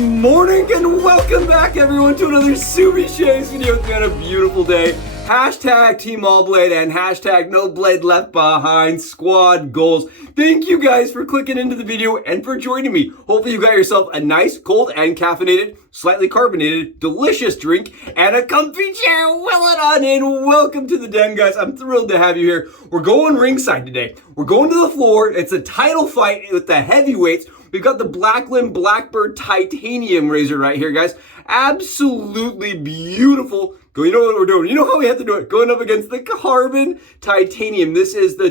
Morning and welcome back everyone to another YAQI video. It's been a beautiful day. Hashtag Team All Blade and hashtag No Blade Left Behind squad goals. Thank you guys for clicking into the video and for joining me. Hopefully you got yourself a nice, cold and caffeinated, slightly carbonated, delicious drink and a comfy chair. Will it on in. Welcome to the den, guys. I'm thrilled to have you here. We're going ringside today. We're going to the floor. It's a title fight with the heavyweights. We've got the Blackland Blackbird titanium razor right here, guys. Absolutely beautiful. You know what we're doing. You know how we have to do it. Going up against the carbon titanium. This is the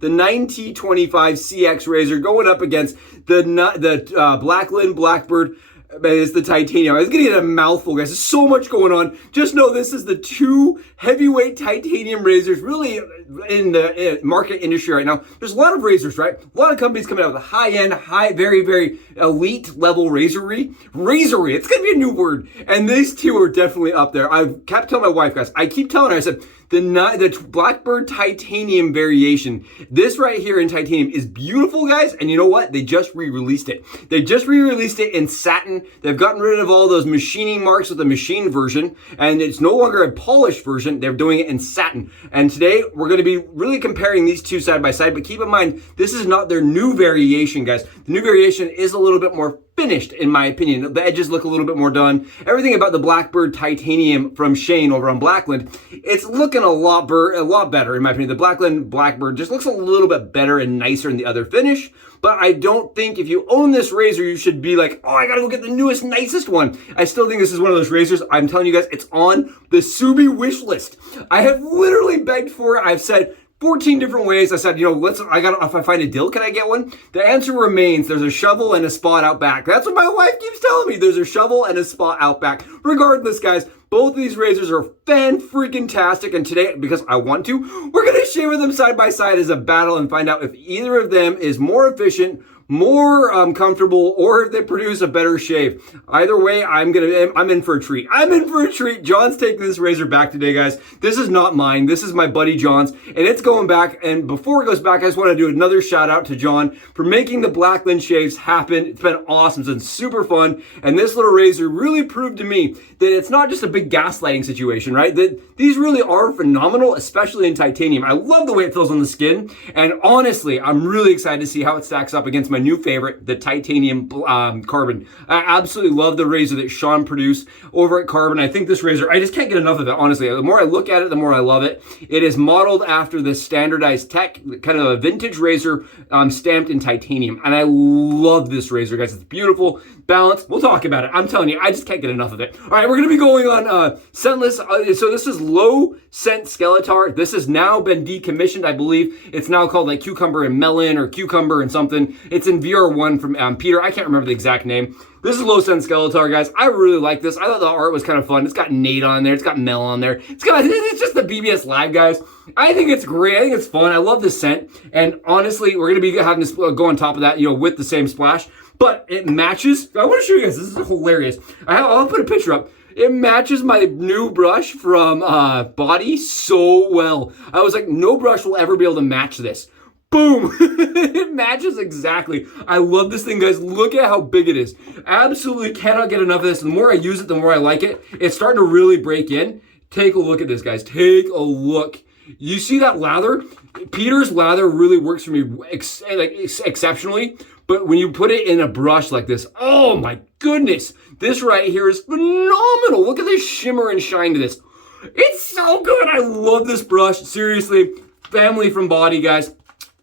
9025 CX razor going up against the Blackland Blackbird. It's the titanium. I was gonna get a mouthful, guys. There's so much going on. Just know this is the two heavyweight titanium razors really in the market industry right now. There's a lot of razors, right? A lot of companies coming out with a high-end, very, very elite level RAZOR-REE. RAZOR-REE. It's gonna be a new word. And these two are definitely up there. I've kept telling my wife, guys. I keep telling her, I said, the Blackbird titanium variation, this right here in titanium is beautiful, guys. And you know what? They just re-released it. They just re-released it in satin. They've gotten rid of all those machining marks with the machine version, and it's no longer a polished version. They're doing it in satin. And today we're going to be really comparing these two side by side, but keep in mind, this is not their new variation, guys. The new variation is a little bit more finished, in my opinion. The edges look a little bit more done. Everything about the Blackbird titanium from Shane over on Blackland, it's looking a lot better, in my opinion. The Blackland Blackbird just looks a little bit better and nicer in the other finish. But I don't think if you own this razor, you should be like, oh, I gotta go get the newest, nicest one. I still think this is one of those razors. I'm telling you guys, it's on the YAQI wish list. I have literally begged for it. I've said 14 different ways. I said, you know, if I find a deal, can I get one? The answer remains there's a shovel and a spot out back. That's what my wife keeps telling me. There's a shovel and a spot out back. Regardless, guys, both of these razors are fan-freaking-tastic, and today, because I want to, we're gonna shave them side by side as a battle and find out if either of them is more efficient, more comfortable, or if they produce a better shave. Either way, I'm in for a treat. I'm in for a treat. John's taking this razor back today, guys. This is not mine. This is my buddy John's, and it's going back. And before it goes back, I just want to do another shout out to John for making the Blackland shaves happen. It's been awesome. It's been super fun. And this little razor really proved to me that it's not just a big gaslighting situation, right? That these really are phenomenal, especially in titanium. I love the way it feels on the skin. And honestly, I'm really excited to see how it stacks up against my new favorite, the titanium carbon. I absolutely love the razor that Sean produced over at Carbon. I think this razor, I just can't get enough of it, honestly. The more I look at it, the more I love it. It is modeled after the standardized tech, kind of a vintage razor stamped in titanium. And I love this razor, guys. It's beautiful, balanced. We'll talk about it. I'm telling you, I just can't get enough of it. All right, we're going to be going on scentless. So this is low scent Skelector. This has now been decommissioned, I believe. It's now called like cucumber and melon or cucumber and something. It's in VR1 from Peter. I can't remember the exact name. This is low scent Skelector, guys. I really like this. I thought the art was kind of fun. It's got Nate on there. It's got Mel on there. It's just the BBS Live, guys. I think it's great. I think it's fun. I love this scent. And honestly, we're going to be having this go on top of that, you know, with the same splash. But it matches. I want to show you guys. This is hilarious. I'll put a picture up. It matches my new brush from Body so well. I was like, no brush will ever be able to match this. Boom! It matches exactly. I love this thing, guys. Look at how big it is. Absolutely cannot get enough of this. The more I use it, the more I like it. It's starting to really break in. Take a look at this, guys. Take a look. You see that lather? Peter's lather really works for me exceptionally. But when you put it in a brush like this, oh my goodness. This right here is phenomenal. Look at this shimmer and shine to this. It's so good. I love this brush. Seriously, family from Body, guys.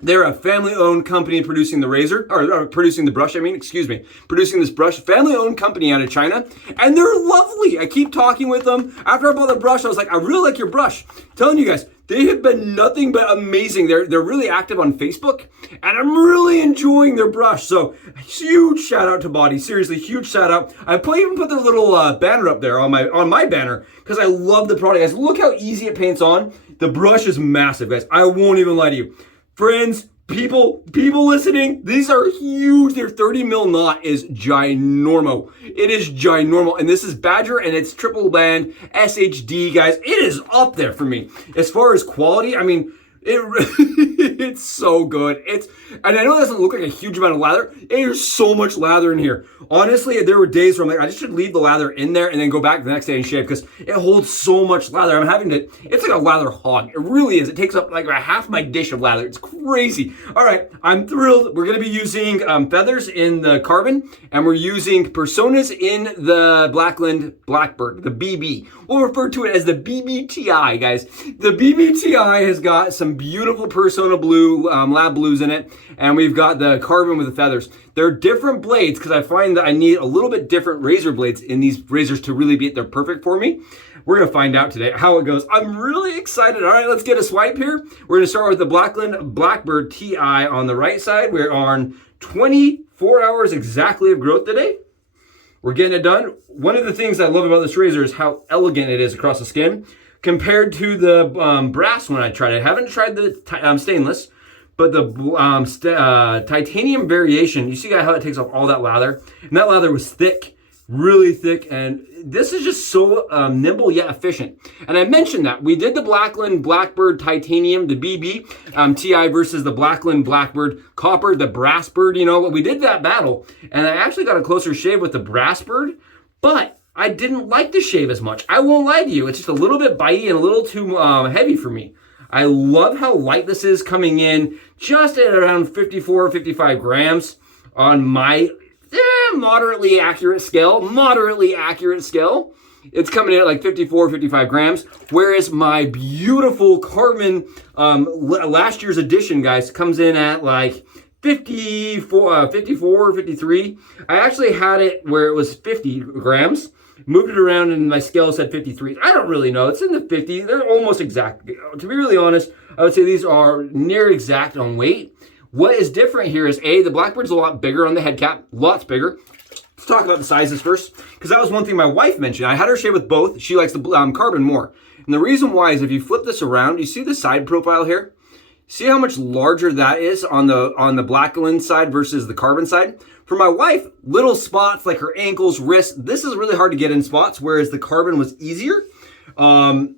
They're a family-owned company producing the razor, or producing the brush, producing this brush. Family-owned company out of China, and they're lovely. I keep talking with them. After I bought the brush, I was like, I really like your brush. Telling you guys, they have been nothing but amazing. They're really active on Facebook, and I'm really enjoying their brush. So, huge shout out to Body. Seriously, huge shout out. I even put their little banner up there on my banner because I love the product, guys. Look how easy it paints on. The brush is massive, guys. I won't even lie to you. Friends, people listening, these are huge. Their 30 mil knot is ginormo. It is ginormo. And this is Badger and it's triple band SHD, guys. It is up there for me. As far as quality, I mean, it It's so good. And I know it doesn't look like a huge amount of lather. There's so much lather in here. Honestly, there were days where I'm like, I just should leave the lather in there and then go back the next day and shave because it holds so much lather. It's like a lather hog. It really is. It takes up like half my dish of lather. It's crazy. All right, I'm thrilled. We're going to be using feathers in the carbon, and we're using personas in the Blackland Blackbird, the BB. We'll refer to it as the BBTI, guys. The BBTI has got some beautiful Persona blue, lab blues in it, and we've got the carbon with the feathers. They're different blades because I find that I need a little bit different razor blades in these razors to really be, they're perfect for me. We're going to find out today how it goes. I'm really excited. All right, let's get a swipe here. We're going to start with the Blackland Blackbird TI on the right side. We're on 24 hours exactly of growth today. We're getting it done. One of the things I love about this razor is how elegant it is across the skin compared to the brass one I tried. I haven't tried the stainless, but the titanium variation, you see how it takes off all that lather? And that lather was thick, really thick, and this is just so nimble yet efficient. And I mentioned that we did the Blackland Blackbird Titanium, the BB TI versus the Blackland Blackbird Copper, the Brass Bird. You know, we did that battle, and I actually got a closer shave with the Brass Bird, but I didn't like the shave as much. I won't lie to you. It's just a little bit bitey and a little too heavy for me. I love how light this is coming in just at around 54, 55 grams on my moderately accurate scale. It's coming in at like 54, 55 grams. Whereas my beautiful carbon last year's edition, guys, comes in at like 54, 53. I actually had it where it was 50 grams. Moved it around and my scale said 53. I don't really know. It's in the 50. They're almost exact. To be really honest, I would say these are near exact on weight. What is different here is the Blackbird's a lot bigger on the head cap, lots bigger. Let's talk about the sizes first, because that was one thing my wife mentioned. I had her shave with both. She likes the carbon more. And the reason why is if you flip this around, you see the side profile here? See how much larger that is on the Blackland side versus the carbon side? For my wife, little spots like her ankles, wrists, this is really hard to get in spots, whereas the carbon was easier.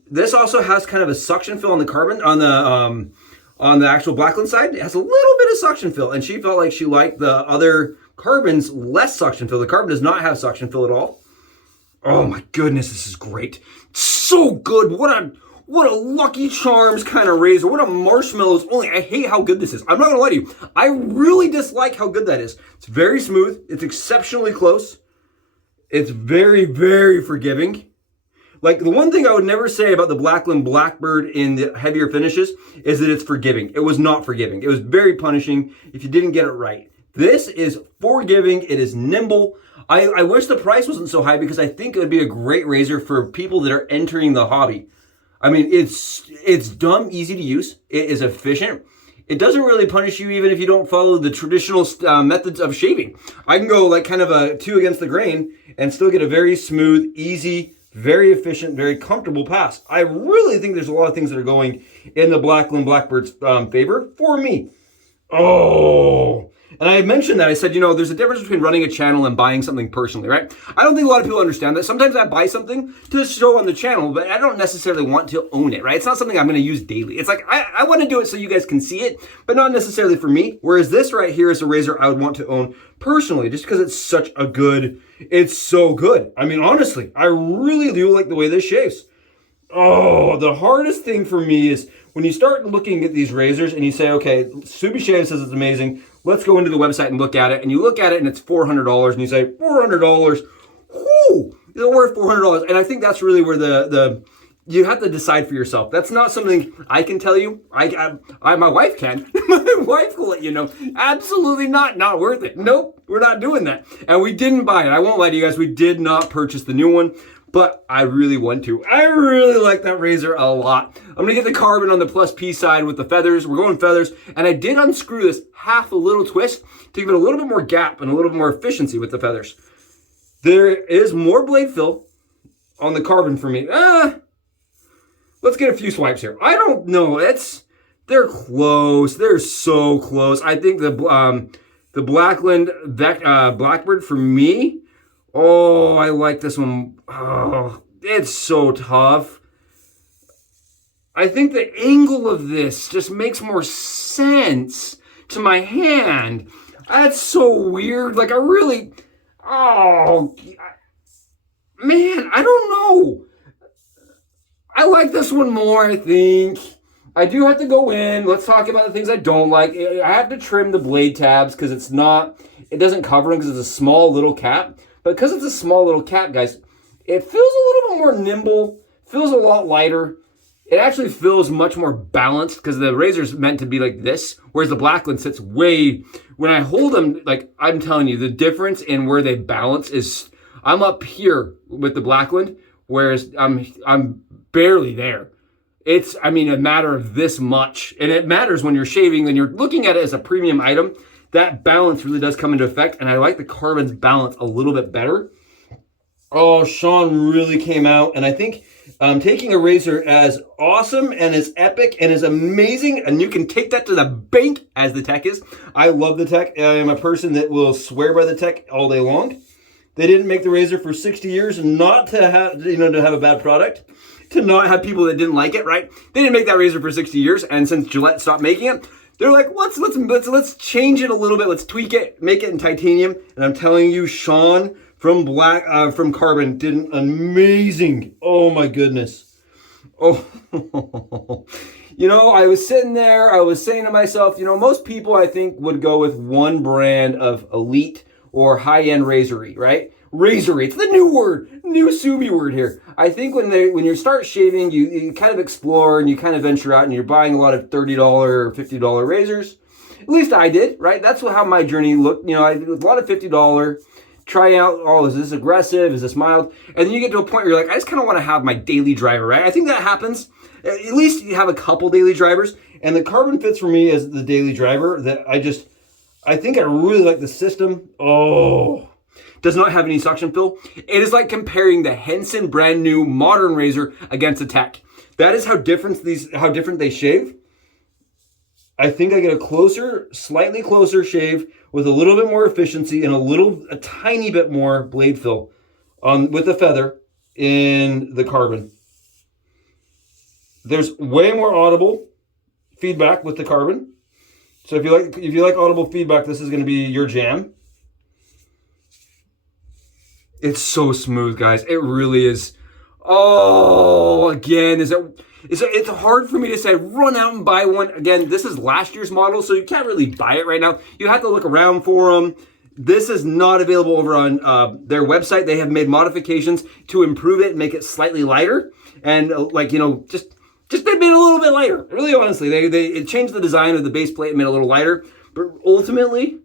This also has kind of a suction fill on the carbon, on the actual Blackland side. It has a little bit of suction fill, and she felt like she liked the other carbons less suction fill. The carbon does not have suction fill at all. Oh my goodness, this is great. So good. What a Lucky Charms kind of razor. What a marshmallows only. I hate how good this is. I'm not gonna lie to you. I really dislike how good that is. It's very smooth. It's exceptionally close. It's very, very forgiving. Like, the one thing I would never say about the Blackland Blackbird in the heavier finishes is that it's forgiving. It was not forgiving. It was very punishing if you didn't get it right. This is forgiving. It is nimble. I wish the price wasn't so high because I think it would be a great razor for people that are entering the hobby. I mean, it's dumb easy to use. It is efficient. It doesn't really punish you even if you don't follow the traditional methods of shaving. I can go like kind of a 2 against the grain and still get a very smooth, easy, very efficient, very comfortable pass. I really think there's a lot of things that are going in the Blackland Blackbird's favor for me. Oh, and I mentioned that. I said, you know, there's a difference between running a channel and buying something personally, right? I don't think a lot of people understand that. Sometimes I buy something to show on the channel, but I don't necessarily want to own it, right? It's not something I'm going to use daily. It's like, I want to do it so you guys can see it, but not necessarily for me. Whereas this right here is a razor I would want to own personally, just because it's such a good, it's so good. I mean, honestly, I really do like the way this shaves. Oh, the hardest thing for me is when you start looking at these razors and you say, okay, Subi Shave says it's amazing. Let's go into the website and look at it. And you look at it and it's $400 and you say, $400, whoo, is it worth $400? And I think that's really where you have to decide for yourself. That's not something I can tell you. My wife can. My wife will let you know. Absolutely not worth it. Nope, we're not doing that. And we didn't buy it. I won't lie to you guys. We did not purchase the new one, but I really want to. I really like that razor a lot. I'm gonna get the carbon on the plus P side with the feathers. We're going feathers. And I did unscrew this half a little twist to give it a little bit more gap and a little bit more efficiency with the feathers. There is more blade fill on the carbon for me. Let's get a few swipes here. I don't know. They're close. They're so close. I think the Blackland Blackbird for me. Oh, I like this one. Oh, it's so tough. I think the angle of this just makes more sense to my hand. That's so weird. Like, oh, man, I don't know. I like this one more, I think. I do have to go in. Let's talk about the things I don't like. I have to trim the blade tabs because it doesn't cover them because it's a small little cap. But because it's a small little cap, guys, it feels a little bit more nimble, feels a lot lighter. It actually feels much more balanced because the razor's meant to be like this, whereas the Blackland sits when I hold them, like, I'm telling you, the difference in where they balance is, I'm up here with the Blackland, whereas I'm barely there. It's, I mean, a matter of this much. And it matters when you're shaving, when you're looking at it as a premium item, that balance really does come into effect. And I like the Carbon's balance a little bit better. Oh, Sean really came out. And I think taking a razor as awesome and as epic and as amazing, and you can take that to the bank as the tech is. I love the tech. I am a person that will swear by the tech all day long. They didn't make the razor for 60 years not to have, to have a bad product, to not have people that didn't like it, right? They didn't make that razor for 60 years, and since Gillette stopped making it, they're like, let's change it a little bit, let's tweak it, make it in titanium. And I'm telling you, Sean from Carbon did an amazing. Oh my goodness. Oh, I was sitting there, I was saying to myself, most people I think would go with one brand of elite or high-end RAZOR-REE, right? RAZOR-REE, it's the new Subi word here. I think when you start shaving, you kind of explore and you kind of venture out and you're buying a lot of $30 or $50 razors. At least I did, right? That's how my journey looked. I did a lot of $50, try out, is this aggressive? Is this mild? And then you get to a point where you're like, I just kind of want to have my daily driver, right? I think that happens. At least you have a couple daily drivers. And the Carbon fits for me as the daily driver that I think I really like the system. Oh, does not have any suction fill. It is like comparing the Henson brand new modern razor against a tech. That is how different they shave. I think I get a slightly closer shave with a little bit more efficiency and a tiny bit more blade fill with the feather in the Carbon. There's way more audible feedback with the Carbon. So if you like audible feedback, this is going to be your jam. It's so smooth, guys. It really is. Oh, again, it's hard for me to say run out and buy one. Again, this is last year's model, so you can't really buy it right now. You have to look around for them. This is not available over on their website. They have made modifications to improve it and make it slightly lighter. And just they made it a little bit lighter. Really, honestly, they changed the design of the base plate and made it a little lighter. But ultimately,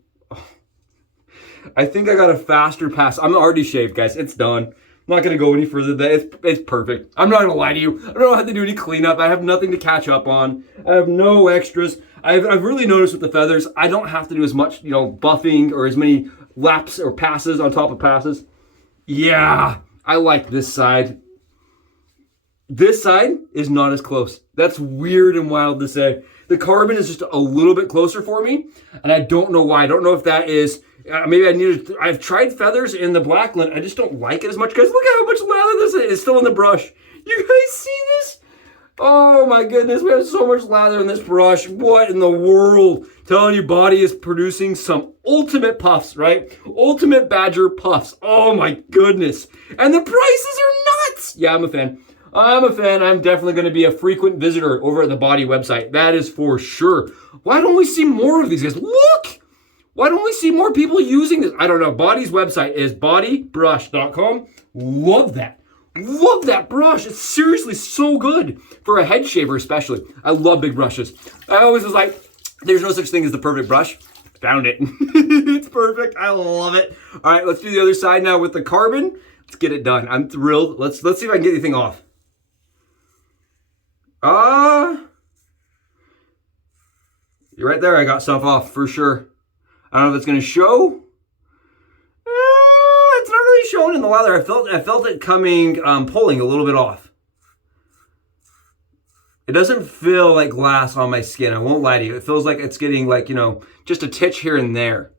I think I got a faster pass. I'm already shaved, guys. It's done. I'm not going to go any further than that. It's perfect. I'm not going to lie to you. I don't have to do any cleanup. I have nothing to catch up on. I have no extras. I've really noticed with the feathers, I don't have to do as much, buffing or as many laps or passes on top of passes. Yeah, I like this side. This side is not as close. That's weird and wild to say. The Carbon is just a little bit closer for me, and I don't know why. I don't know if that is, maybe I've tried feathers in the Blackland. I just don't like it as much, because look at how much lather this is. It's still in the brush. You guys see this? Oh my goodness, we have so much lather in this brush. What in the world? Telling you, body is producing some ultimate puffs, right? Ultimate Badger puffs. Oh my goodness. And the prices are nuts. Yeah, I'm a fan. I'm definitely going to be a frequent visitor over at the Body website. That is for sure. Why don't we see more of these guys? Look! Why don't we see more people using this? I don't know. Body's website is bodybrush.com. Love that. Love that brush. It's seriously so good for a head shaver especially. I love big brushes. I always was like, there's no such thing as the perfect brush. Found it. It's perfect. I love it. All right, let's do the other side now with the Carbon. Let's get it done. I'm thrilled. Let's see if I can get anything off. You're right there. I got stuff off for sure. I don't know if it's going to show. It's not really showing in the lather. I felt it coming, pulling a little bit off. It doesn't feel like glass on my skin. I won't lie to you. It feels like it's getting like, just a titch here and there.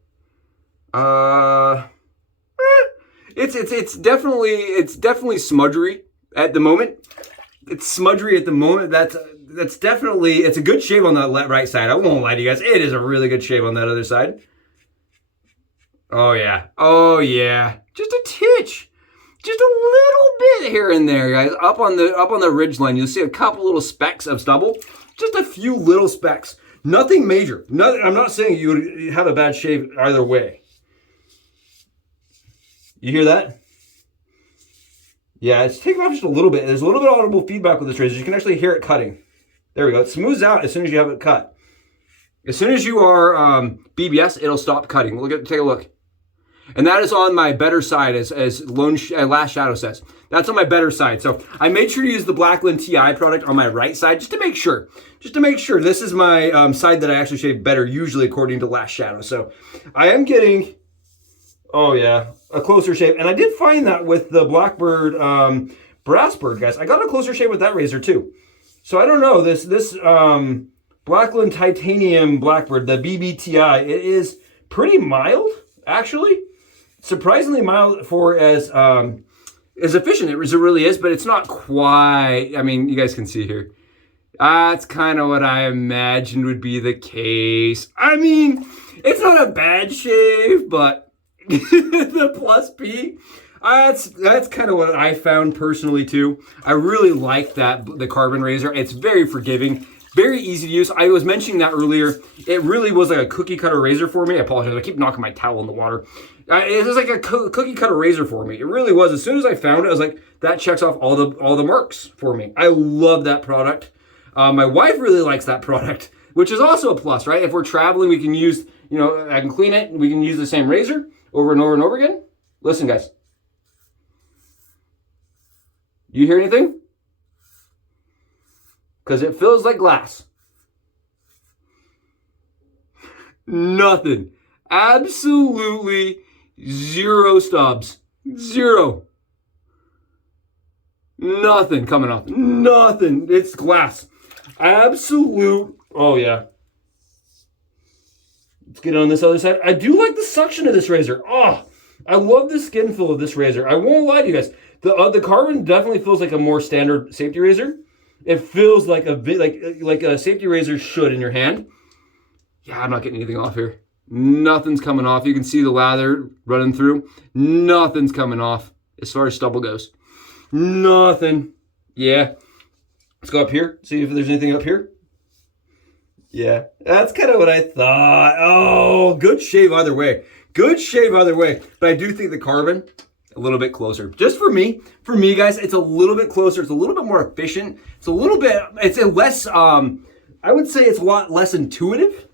It's definitely smudgery at the moment. It's smudgery at the moment. that's definitely, it's a good shave on the right side. I won't lie to you guys. It is a really good shave on that other side. Oh yeah. Oh yeah. Just a titch. Just a little bit here and there, guys. Up on the ridge line, you'll see a couple little specks of stubble. Just a few little specks. Nothing major. Nothing, I'm not saying you would have a bad shave either way. You hear that? Yeah, it's taking off just a little bit. There's a little bit of audible feedback with this razor. You can actually hear it cutting. There we go. It smooths out as soon as you have it cut. As soon as you are BBS, it'll stop cutting. Take a look. And that is on my better side, as Last Shadow says. That's on my better side. So I made sure to use the Blackland TI product on my right side just to make sure. Just to make sure. This is my side that I actually shave better, usually according to Last Shadow. So I am getting, oh yeah, a closer shave. And I did find that with the Blackbird Brass Bird, guys. I got a closer shave with that razor too. So I don't know, this Blackland Titanium Blackbird, the BBTI, it is pretty mild, actually. Surprisingly mild for as efficient as it really is, but it's not quite, I mean, you guys can see here. That's kind of what I imagined would be the case. I mean, it's not a bad shave, but the plus P, that's kind of what I found personally too. I really like the carbon razor. It's very forgiving. Very easy to use. I was mentioning that earlier. It really was like a cookie cutter razor for me. I apologize. I keep knocking my towel in the water. It was like a cookie cutter razor for me. It really was. As soon as I found it, I was like, that checks off all the marks for me. I love that product. My wife really likes that product, which is also a plus, right? If we're traveling, we can use, you know, I can clean it. We can use the same razor over and over and over again. Listen, guys. You hear anything? Because it feels like glass. Nothing. Absolutely zero stubs. Zero. Nothing coming off. Nothing. It's glass. Absolute. Oh, yeah. Let's get on this other side. I do like the suction of this razor. Oh, I love the skin feel of this razor. I won't lie to you guys. The carbon definitely feels like a more standard safety razor. It feels like a bit like a safety razor should in your hand. Yeah, I'm not getting anything off here. Nothing's coming off. You can see the lather running through. Nothing's coming off as far as stubble goes. Nothing. Yeah. Let's go up here. See if there's anything up here. Yeah, that's kind of what I thought. Oh, good shave either way. Good shave either way. But I do think the carbon, a little bit closer. Just for me guys, it's a little bit closer. It's a little bit more efficient. It's a little bit, it's a less, I would say it's a lot less intuitive,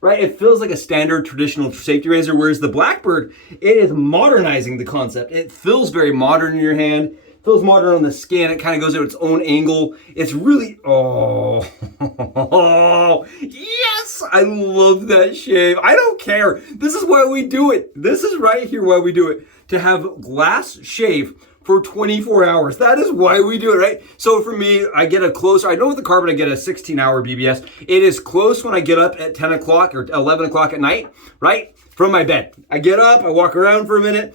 right? It feels like a standard traditional safety razor, whereas the Blackbird, it is modernizing the concept. It feels very modern in your hand. It feels modern on the skin. It kind of goes at its own angle. It's really, oh, yes, I love that shave. I don't care. This is why we do it. This is right here why we do it. To have glass shave for 24 hours. That is why we do it, right? So for me, I get a closer, I know with the carbon, I get a 16-hour BBS. It is close when I get up at 10 o'clock or 11 o'clock at night, right? From my bed. I get up, I walk around for a minute,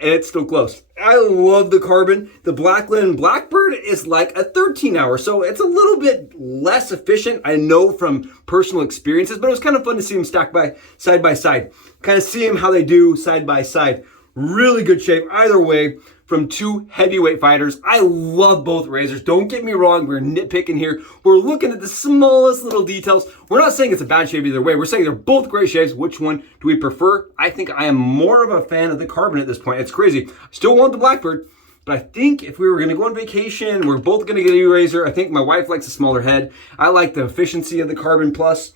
and it's still close. I love the carbon. The Blackland Blackbird is like a 13-hour, so it's a little bit less efficient, I know from personal experiences, but it was kind of fun to see them stacked side by side. Kind of see them how they do side by side. Really good shave either way from two heavyweight fighters. I love both razors. Don't get me wrong. We're nitpicking here. We're looking at the smallest little details. We're not saying it's a bad shave either way. We're saying they're both great shaves. Which one do we prefer? I think I am more of a fan of the carbon at this point. It's crazy. I still want the Blackbird, but I think if we were going to go on vacation, we're both going to get a new razor. I think my wife likes a smaller head. I like the efficiency of the Carbon Plus.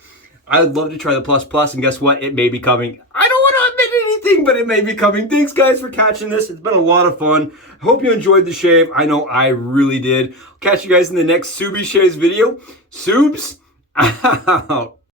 I would love to try the Plus Plus, and guess what? It may be coming. I don't want to admit anything, but it may be coming. Thanks, guys, for catching this. It's been a lot of fun. I hope you enjoyed the shave. I know I really did. Catch you guys in the next Subie Shaves video. Subs, out.